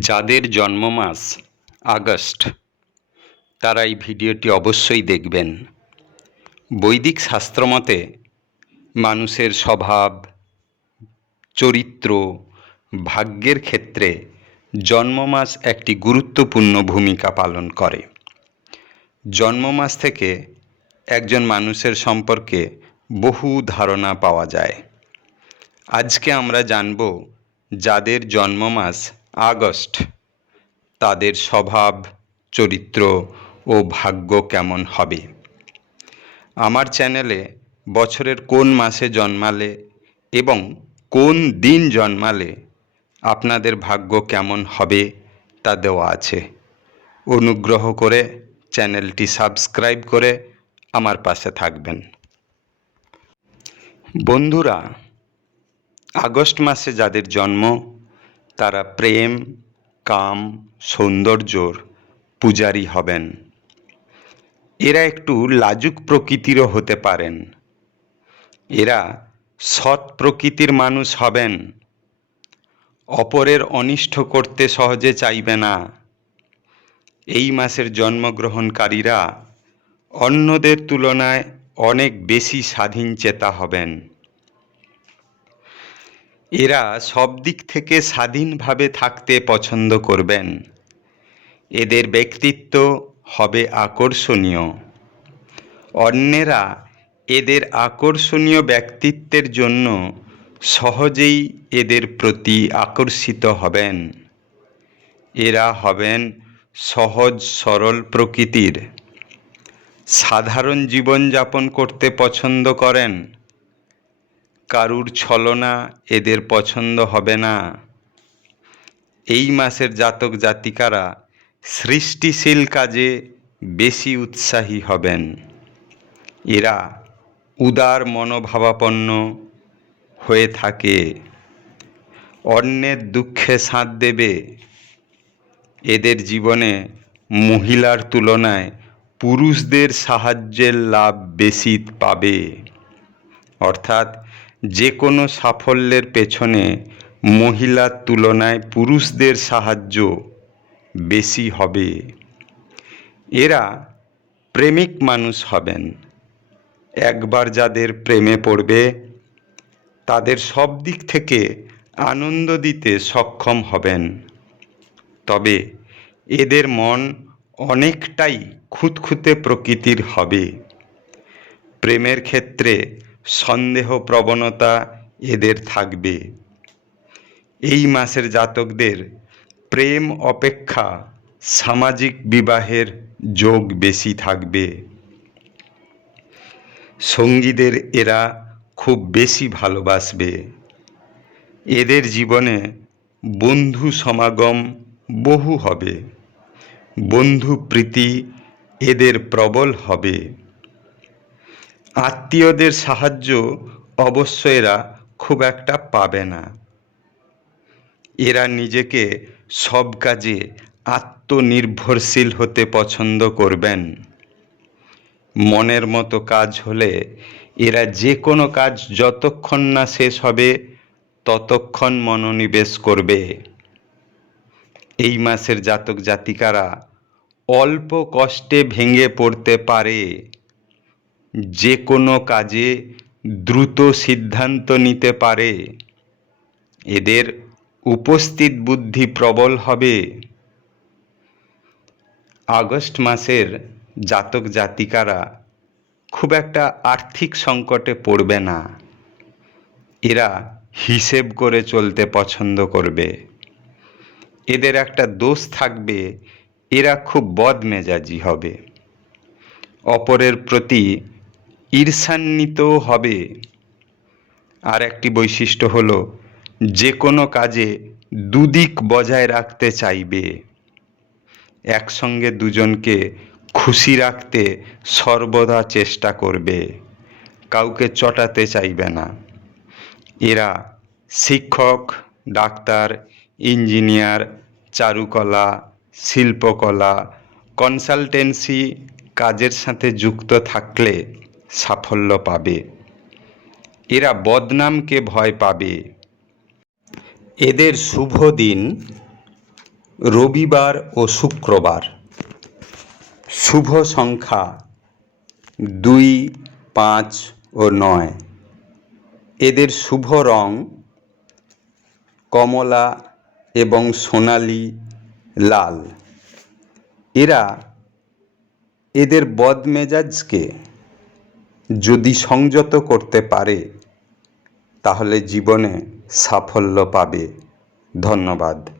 যাদের জন্ম মাস আগস্ট তারা এই ভিডিওটি অবশ্যই দেখবেন। বৈদিক শাস্ত্রমতে মানুষের স্বভাব, চরিত্র, ভাগ্যের ক্ষেত্রে জন্মমাস একটি গুরুত্বপূর্ণ ভূমিকা পালন করে। জন্মমাস থেকে একজন মানুষের সম্পর্কে বহু ধারণা পাওয়া যায়। আজকে আমরা জানব যাদের জন্মমাস আগস্ট তাদের স্বভাব, চরিত্র ও ভাগ্য কেমন হবে। আমার চ্যানেলে বছরের কোন মাসে জন্মালে এবং কোন দিন জন্মালে আপনাদের ভাগ্য কেমন হবে তা দেওয়া আছে। অনুগ্রহ করে চ্যানেলটি সাবস্ক্রাইব করে আমার পাশে থাকবেন। বন্ধুরা, আগস্ট মাসে যাদের জন্ম তারা প্রেম, কাম, সৌন্দর্যর পূজারী হবেন। এরা একটু লাজুক প্রকৃতিরও হতে পারেন। এরা সৎ প্রকৃতির মানুষ হবেন। অপরের অনিষ্ট করতে সহজে চাইবে না। এই মাসের জন্মগ্রহণকারীরা অন্যদের তুলনায় অনেক বেশি স্বাধীনচেতা হবেন। এরা সব দিক থেকে স্বাধীনভাবে থাকতে পছন্দ করবেন। এদের ব্যক্তিত্ব হবে আকর্ষণীয়। অন্যেরা এদের আকর্ষণীয় ব্যক্তিত্বের জন্য সহজেই এদের প্রতি আকর্ষিত হবেন। এরা হবেন সহজ সরল প্রকৃতির। সাধারণ জীবনযাপন করতে পছন্দ করেন। কারুর ছলনা এদের পছন্দ হবে না। এই মাসের জাতক জাতিকারা সৃষ্টিশীল কাজে বেশি উৎসাহী হবেন। এরা উদার মনোভাবাপন্ন হয়ে থাকে। অন্যের দুঃখে সাথ দেবে। এদের জীবনে মহিলার তুলনায় পুরুষদের সাহায্যের লাভ বেশি পাবে। অর্থাৎ যে কোনো সাফল্যের পেছনে মহিলার তুলনায় পুরুষদের সাহায্য বেশি হবে। এরা প্রেমিক মানুষ হবেন। একবার যাদের প্রেমে পড়বে তাদের সব দিক থেকে আনন্দ দিতে সক্ষম হবেন। তবে এদের মন অনেকটাই খুঁতখুঁতে প্রকৃতির হবে। প্রেমের ক্ষেত্রে সন্দেহ প্রবণতা এদের থাকবে। এই মাসের জাতকদের প্রেম অপেক্ষা সামাজিক বিবাহের যোগ বেশি থাকবে। সঙ্গীদের এরা খুব বেশি ভালোবাসবে। এদের জীবনে বন্ধু সমাগম বহু হবে। বন্ধু প্রীতি এদের প্রবল হবে। আত্মীয়দের সাহায্য অবশ্য এরা খুব একটা পাবে না। এরা নিজেকে সব কাজে আত্মনির্ভরশীল হতে পছন্দ করবেন। মনের মতো কাজ হলে এরা যে কোনো কাজ যতক্ষণ না শেষ হবে ততক্ষণ মনোনিবেশ করবে। এই মাসের জাতক জাতিকারা অল্প কষ্টে ভেঙে পড়তে পারে। যে কোনো কাজে দ্রুত সিদ্ধান্ত নিতে পারে। এদের উপস্থিত বুদ্ধি প্রবল হবে। আগস্ট মাসের জাতক জাতিকারা খুব একটা আর্থিক সংকটে পড়বে না। এরা হিসেব করে চলতে পছন্দ করবে। এদের একটা দোষ থাকবে, এরা খুব বদমেজাজি হবে। অপরের প্রতি ঈর্ষান্বিতও হবে। আর একটি বৈশিষ্ট্য হলো যে কোনো কাজে দুদিক বজায় রাখতে চাইবে। একসঙ্গে দুজনকে খুশি রাখতে সর্বদা চেষ্টা করবে। কাউকে চটাতে চাইবে না। এরা শিক্ষক, ডাক্তার, ইঞ্জিনিয়ার, চারুকলা, শিল্পকলা, কনসালটেন্সি কাজের সাথে যুক্ত থাকলে সাফল্য পাবে। এরা বদনামকে ভয় পাবে। এদের শুভ দিন রবিবার ও শুক্রবার। শুভ সংখ্যা 2, 5 ও 9। এদের শুভ রং কমলা এবং সোনালি লাল। এরা এদের বদমেজাজকে যদি সংযত করতে পারে তাহলে জীবনে সাফল্য পাবে। ধন্যবাদ।